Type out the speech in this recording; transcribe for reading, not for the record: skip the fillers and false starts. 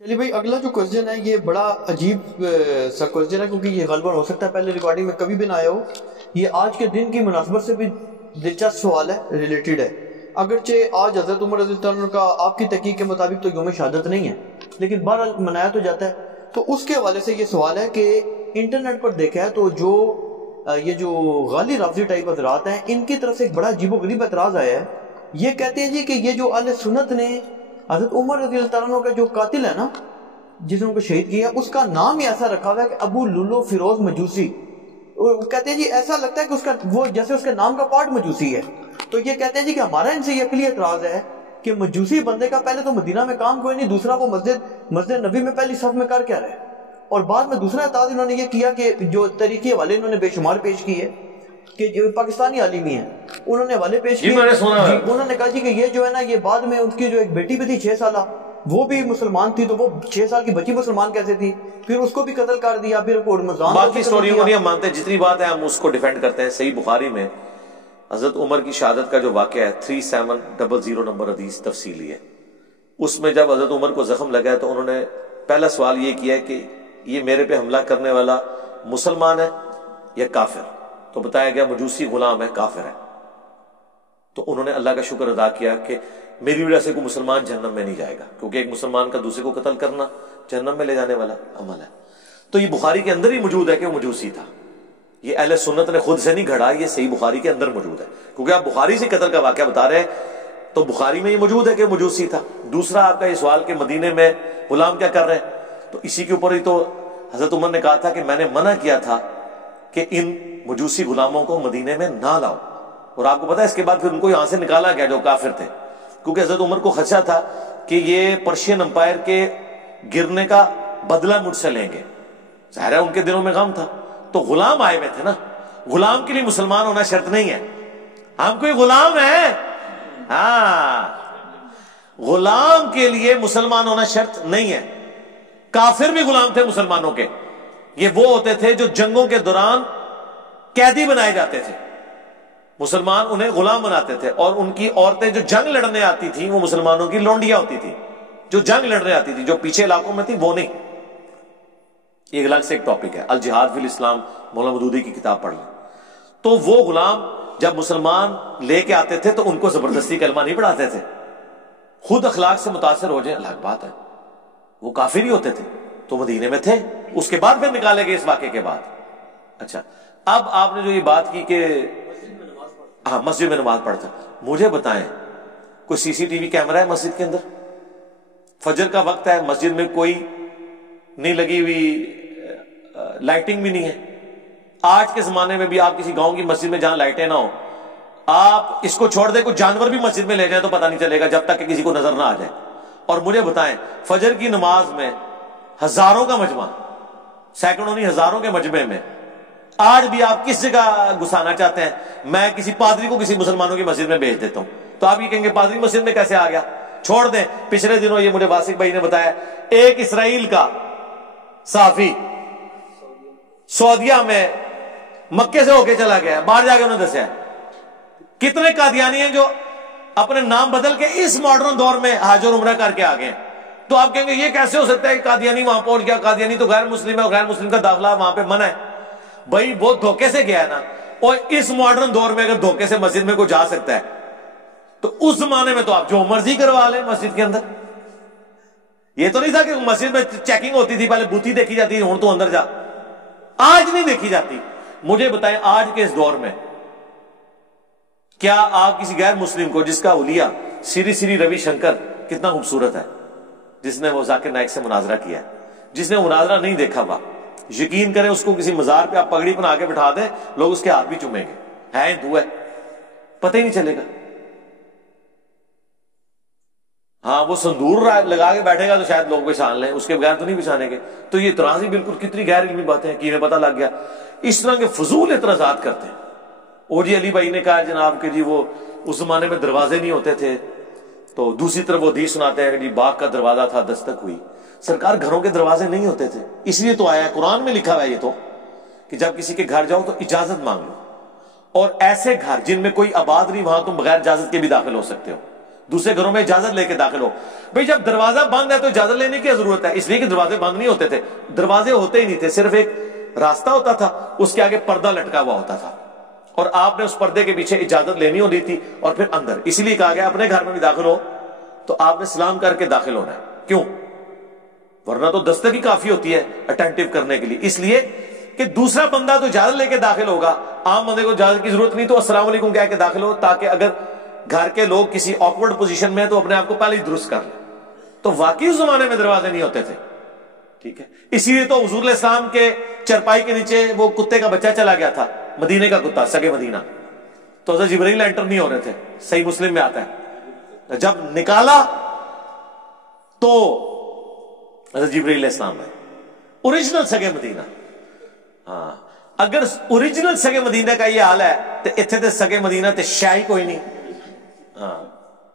چلیے بھائی، اگلا جو کوشچن ہے یہ بڑا عجیب سا کوشچن ہے، کیونکہ یہ غالباً ہو سکتا ہے پہلے ریکارڈنگ میں کبھی بھی نہ آیا ہو۔ یہ آج کے دن کی مناسبت سے بھی دلچسپ سوال ہے، ریلیٹڈ ہے۔ اگرچہ آج حضرت عمر رضی اللہ عنہ کا آپ کی تحقیق کے مطابق تو یوم شہادت نہیں ہے، لیکن بہرحال منایا تو جاتا ہے۔ تو اس کے حوالے سے یہ سوال ہے کہ انٹرنیٹ پر دیکھا ہے تو یہ جو غالی رافضی ٹائپ حضرات ہیں، ان کی طرف سے ایک بڑا عجیب و غریب اعتراض آیا ہے۔ یہ کہتے ہیں جی کہ یہ جو اہل سنت نے حضرت عمر رضی اللہ عنہ کا جو قاتل ہے نا، جس نے ان کو شہید کیا، اس کا نام ہی ایسا رکھا ہوا ہے کہ ابو لولو فیروز مجوسی۔ وہ کہتے ہیں جی ایسا لگتا ہے کہ اس کا وہ جیسے اس کے نام کا پارٹ مجوسی ہے۔ تو یہ کہتے ہیں جی کہ ہمارا ان سے یہ عقلی اعتراض ہے کہ مجوسی بندے کا پہلے تو مدینہ میں کام کوئی نہیں، دوسرا وہ مسجد نبی میں پہلی صف میں کر کیا رہے، اور بعد میں دوسرا اعتراض انہوں نے یہ کیا کہ جو طریقے حوالے انہوں نے بے شمار پیش کیے کہ جو پاکستانی عالم ہی ہیں انہوں نے حوالے پیش کیے، انہوں نے کہا جی کہ یہ جو ہے نا، یہ بعد میں ان کی جو ایک بیٹی بھی تھی 6 سالہ، وہ بھی مسلمان تھی، تو وہ 6 سال کی بچی مسلمان کیسے تھی، پھر اس کو بھی قتل کر دیا، پھر رمضان باقی سٹوریوں کو نہیں ہم مانتے، جتنی بات ہے ہم اس کو ڈیفینڈ کرتے ہیں۔ صحیح بخاری میں حضرت عمر کی شہادت کا جو واقعہ ہے 3700 نمبر حدیث تفصیلی ہے۔ اس میں جب حضرت عمر کو زخم لگا ہے تو انہوں نے پہلا سوال یہ کیا ہے کہ یہ میرے پہ حملہ کرنے والا مسلمان ہے یا کافر؟ تو بتایا گیا مجوسی غلام ہے، کافر ہے۔ تو انہوں نے اللہ کا شکر ادا کیا کہ میری وجہ سے کوئی مسلمان جہنم میں نہیں جائے گا، کیونکہ ایک مسلمان کا دوسرے کو قتل کرنا جہنم میں لے جانے والا عمل ہے۔ تو یہ بخاری کے اندر ہی موجود ہے کہ وہ مجوسی تھا، یہ اہل سنت نے خود سے نہیں گھڑا، یہ صحیح بخاری کے اندر موجود ہے، کیونکہ آپ بخاری سے قتل کا واقعہ بتا رہے ہیں تو بخاری میں یہ موجود ہے کہ مجوسی تھا۔ دوسرا آپ کا یہ سوال کہ مدینے میں غلام کیا کر رہے ہیں، تو اسی کے اوپر ہی تو حضرت عمر نے کہا تھا کہ میں نے منع کیا تھا کہ ان مجوسی غلاموں کو مدینے میں نہ لاؤ، اور آپ کو پتا ہے اس کے بعد پھر ان کو یہاں سے نکالا گیا جو کافر تھے، کیونکہ حضرت عمر کو خدشہ تھا کہ یہ پرشین امپائر کے گرنے کا بدلہ مجھ سے لیں گے، ظاہر ہے ان کے دلوں میں غم تھا۔ تو غلام آئے ہوئے تھے نا، غلام کے لیے مسلمان ہونا شرط نہیں ہے، ہم کوئی غلام ہیں، ہاں غلام کے لیے مسلمان ہونا شرط نہیں ہے۔ کافر بھی غلام تھے مسلمانوں کے، یہ وہ ہوتے تھے جو جنگوں کے دوران قیدی بنائے جاتے تھے، مسلمان انہیں غلام بناتے تھے، اور ان کی عورتیں جو جنگ لڑنے آتی تھیں وہ مسلمانوں کی لونڈیاں ہوتی تھیں، جو جنگ لڑنے آتی تھی، جو پیچھے علاقوں میں تھی وہ نہیں۔ یہ الگ سے ایک ٹاپک ہے، الجہاد فی الاسلام، مولانا مودودی کی کتاب پڑھ لیں۔ تو وہ غلام جب مسلمان لے کے آتے تھے تو ان کو زبردستی کلمہ نہیں پڑھاتے تھے، خود اخلاق سے متاثر ہو جائیں الگ بات ہے، وہ کافر ہی ہوتے تھے، تو مدینے میں تھے، اس کے بعد پھر نکالے گئے اس واقعے کے بعد۔ اچھا، اب آپ نے جو یہ بات کی کہ ہاں مسجد میں نماز پڑھتا، مجھے بتائیں کوئی سی سی ٹی وی کیمرہ ہے مسجد کے اندر؟ فجر کا وقت ہے، مسجد میں کوئی نہیں لگی ہوئی لائٹنگ بھی نہیں ہے۔ آج کے زمانے میں بھی آپ کسی گاؤں کی مسجد میں جہاں لائٹیں نہ ہو، آپ اس کو چھوڑ دیں کوئی جانور بھی مسجد میں لے جائیں تو پتہ نہیں چلے گا جب تک کہ کسی کو نظر نہ آ جائے۔ اور مجھے بتائیں فجر کی نماز میں ہزاروں کا مجمع، سینکڑوں نہیں ہزاروں کے مجمع میں آج بھی آپ کس جگہ گھسانا چاہتے ہیں؟ میں کسی پادری کو کسی مسلمانوں کی مسجد میں بھیج دیتا ہوں، تو آپ یہ کہیں گے پادری مسجد میں کیسے آ گیا؟ چھوڑ دیں، پچھلے دنوں یہ مجھے واسق بھائی نے بتایا ایک اسرائیل کا صحافی سعودیہ میں مکے سے ہو کے چلا گیا، باہر جا کے انہوں نے دسیا کتنے قادیانی ہیں جو اپنے نام بدل کے اس ماڈرن دور میں حج اور عمرہ کر کے آ گئے۔ تو آپ کہیں گے یہ کیسے ہو سکتا ہے کہ قادیانی وہاں پہنچ گیا؟ قادیانی تو غیر مسلم ہے اور غیر مسلم کا داخلہ وہاں پہ منع ہے۔ بھائی وہ دھوکے سے گیا ہے نا، اور اس ماڈرن دور میں اگر دھوکے سے مسجد میں کوئی جا سکتا ہے تو اس زمانے میں تو آپ جو مرضی کروا لیں مسجد کے اندر۔ یہ تو نہیں تھا کہ مسجد میں چیکنگ ہوتی تھی، پہلے بوتی دیکھی جاتی تھی، ہوں تو اندر جا، آج نہیں دیکھی جاتی۔ مجھے بتائیں آج کے اس دور میں کیا آپ کسی غیر مسلم کو، جس کا اولیاء سری روی شنکر کتنا خوبصورت ہے، جس نے وہ ذاکر نائک سے مناظرہ کیا ہے، جس نے مناظرہ نہیں دیکھا ہوا، یقین کریں اس کو کسی مزار پہ آپ پگڑی بنا کے بٹھا دیں، لوگ اس کے ہاتھ بھی چومیں گے، ہے ہندو ہے، پتہ ہی نہیں چلے گا۔ ہاں وہ سندور لگا کے بیٹھے گا تو شاید لوگ پہچان لیں، اس کے بغیر تو نہیں پہچانیں گے۔ تو یہ اعتراض ہی بالکل کتنی غیر علمی باتیں ہیں کہ انہیں پتہ لگ گیا۔ اس طرح کے فضول اعتراضات کرتے ہیں۔ اور جی علی بھائی نے کہا جناب کہ جی وہ اس زمانے میں دروازے نہیں ہوتے تھے، تو دوسری طرف وہ حدیث سناتے ہیں کہ جی باغ کا دروازہ تھا، دستک ہوئی۔ سرکار گھروں کے دروازے نہیں ہوتے تھے، اس لیے تو آیا ہے، قرآن میں لکھا ہوا ہے یہ تو، کہ جب کسی کے گھر جاؤ تو اجازت مانگ لو، اور ایسے گھر جن میں کوئی آباد نہیں وہاں تم بغیر اجازت کے بھی داخل ہو سکتے ہو، دوسرے گھروں میں اجازت لے کے داخل ہو. بھئی جب دروازہ بند ہے تو اجازت لینے کی ضرورت ہے؟ اس لیے کہ دروازے بند نہیں ہوتے تھے, دروازے ہوتے ہی نہیں تھے, صرف ایک راستہ ہوتا تھا, اس کے آگے پردہ لٹکا ہوا ہوتا تھا, اور آپ نے اس پردے کے پیچھے اجازت لینی ہوتی تھی اور پھر اندر. اسی لیے کہا گیا اپنے گھر میں بھی داخل ہو تو آپ نے سلام کر کے داخل ہونا ہے. کیوں؟ ورنہ تو دستک ہی کافی ہوتی ہے اٹینٹیو کرنے کے لیے. اس لیے کہ دوسرا بندہ تو اجازت لے کے داخل ہوگا, عام بندے کو اجازت کی ضرورت نہیں, تو السلام علیکم کہہ کے داخل ہو, تاکہ اگر گھر کے لوگ کسی آکورڈ پوزیشن میں ہیں تو اپنے آپ کو پہلے ہی درست کر لیں. تو واقعی اس زمانے میں دروازے نہیں ہوتے تھے. ٹھیک ہے, اسی لیے تو حضور علیہ السلام کے چرپائی کے نیچے وہ کتے کا بچہ چلا گیا تھا, مدینے کا کتا, سگے مدینہ, تو حضرت جبرائیل انٹر نہیں ہو رہے تھے. صحیح مسلم میں آتا ہے, جب نکالا تو حضرت جبرائیل علیہ السلام ہے, اوریجنل سگے مدینہ. ہاں, اگر اوریجنل سگے مدینہ کا یہ حال ہے تو اتنے تے سگے مدینہ تے شاہی کوئی نہیں. ہاں,